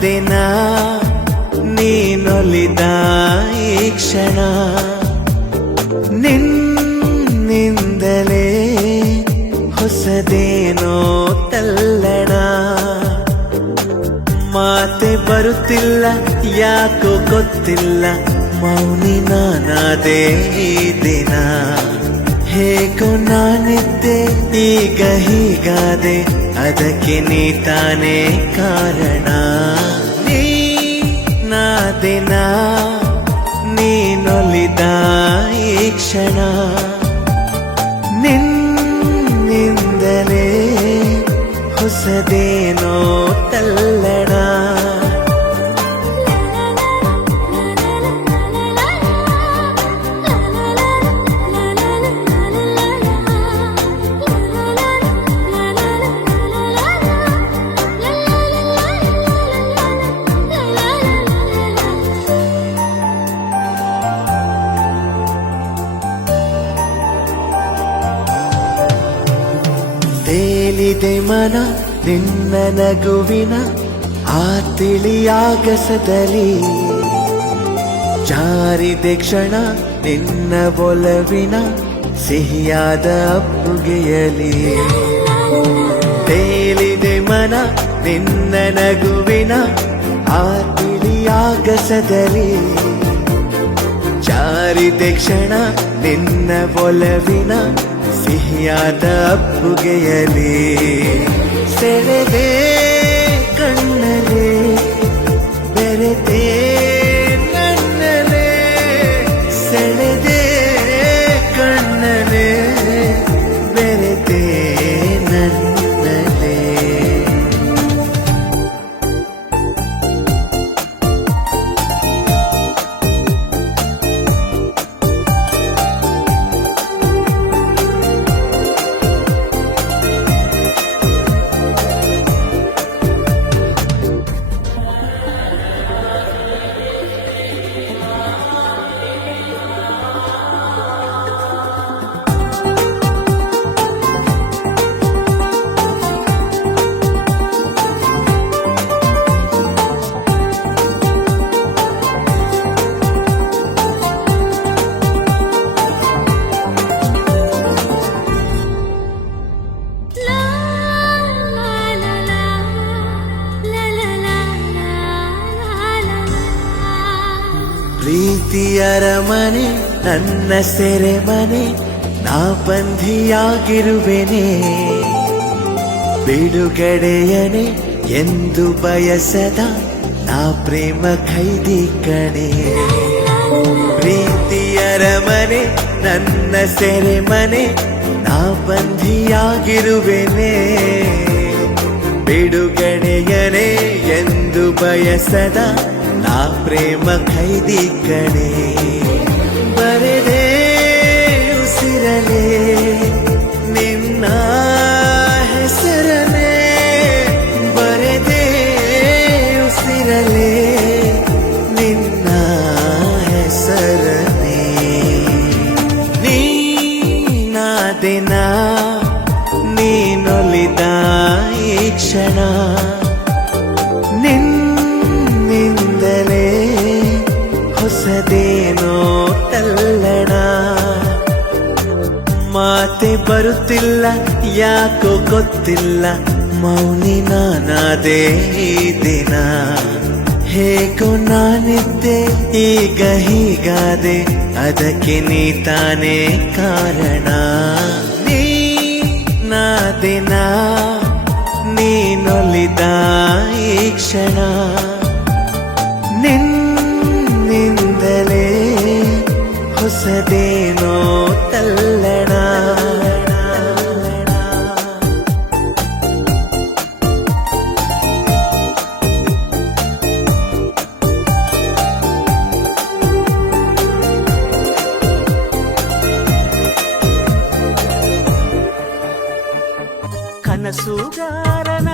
ದಿನ ನೀನೊಲಿದ ಈ ಕ್ಷಣ ನಿನ್ನಿಂದಲೇ ಹೊಸದೇನೋ ತಲ್ಲಣ ಮಾತೆ ಬರುತ್ತಿಲ್ಲ ಯಾಕೋ ಗೊತ್ತಿಲ್ಲ ಮೌನಿ ನಾನಾದೆ ಈ ದಿನ ಹೇಗೋ ನಾನಿದ್ದೆ ಈಗ ಹೀಗಾದೆ ಅದಕ್ಕೆ ನೀ ತಾನೇ ಕಾರಣ ದಿನ ನೀನೊಲಿದ ಈ ಕ್ಷಣ ನಿನ್ನಿಂದಲೇ ಹೊಸದೇನೋ ತಲ್ಲಣ ತೇಲಿದೆ ಮನ ನಿನ್ನ ನಗುವಿನ ಆ ತಿಳಿಯಾಗಸದಲ್ಲಿ ಜಾರಿದೆ ಕ್ಷಣ ನಿನ್ನ ಒಲವಿನ ಸಿಹಿಯಾದ ಅಪ್ಪುಗೆಯಲಿ ತೇಲಿದೆ ಮನ ನಿನ್ನ ನಗುವಿನ ಆ ತಿಳಿಯಾಗಸದಲ್ಲಿ ಜಾರಿದೆ ಕ್ಷಣ ನಿನ್ನ ಒಲವಿನ ಸಿಹಿಯಾದ ಅಪ್ಪುಗೆಯಲಿ ಸೆಳೆದೆ ಕಣ್ಣಲೆ ಬೆರೆತೆ ನನ್ನಲೆ ಸೆಳೆದೆ ಕಣ್ಣಲೆ ಬೆರೆತೆ ನನ್ನಲೆ ಪ್ರೀತಿಯರ ಮನೆ ನನ್ನ ಸೆರೆಮನೆ ನಾ ಬಂಧಿಯಾಗಿರುವೆನೆ ಬಿಡುಗಡೆಯನೆ ಎಂದು ಬಯಸದ ನಾ ಪ್ರೇಮ ಖೈದಿ ಕಣೆ ಪ್ರೀತಿಯರ ಮನೆ ನನ್ನ ಸೆರೆಮನೆ ನಾ ಬಂಧಿಯಾಗಿರುವೆನೆ ಬಿಡುಗಡೆಯನೆ ಎಂದು ಬಯಸದ ನಾ ಪ್ರೇಮ ಖೈದಿ ಕಣೆ ಬರೆದೆ ಉಸಿರಲೆ ನಿನ್ನ ಹೆಸರನೆ ಬರೆದೆ ಉಸಿರಲೆ ನಿನ್ನ ಹೆಸರನೆ ನೀನಾದಿನ ನೀನೊಲಿದ ಈ ಕ್ಷಣ ನಿನ್ನಿಂದಲೇ ಹೊಸದೇನೋ ತಲ್ಲಣ ಮಾತೆ ಬರುತ್ತಿಲ್ಲ ಯಾಕೋ ಗೊತ್ತಿಲ್ಲ ಮೌನಿ ನಾನಾದೆ ಈ ದಿನ ಹೇಗೋ ನಾನಿದ್ದೆ ಈಗ ಹೀಗಾದೆ ಅದಕ್ಕೆ ನೀ ತಾನೇ ಕಾರಣ ದಿನ ನೀನೊಲಿದ ಈ ಕ್ಷಣ ನಿನ್ನಿಂದಲೇ ಹೊಸದೇನೋ ತಲ್ಲಣ ಕನಸುಗಾರನ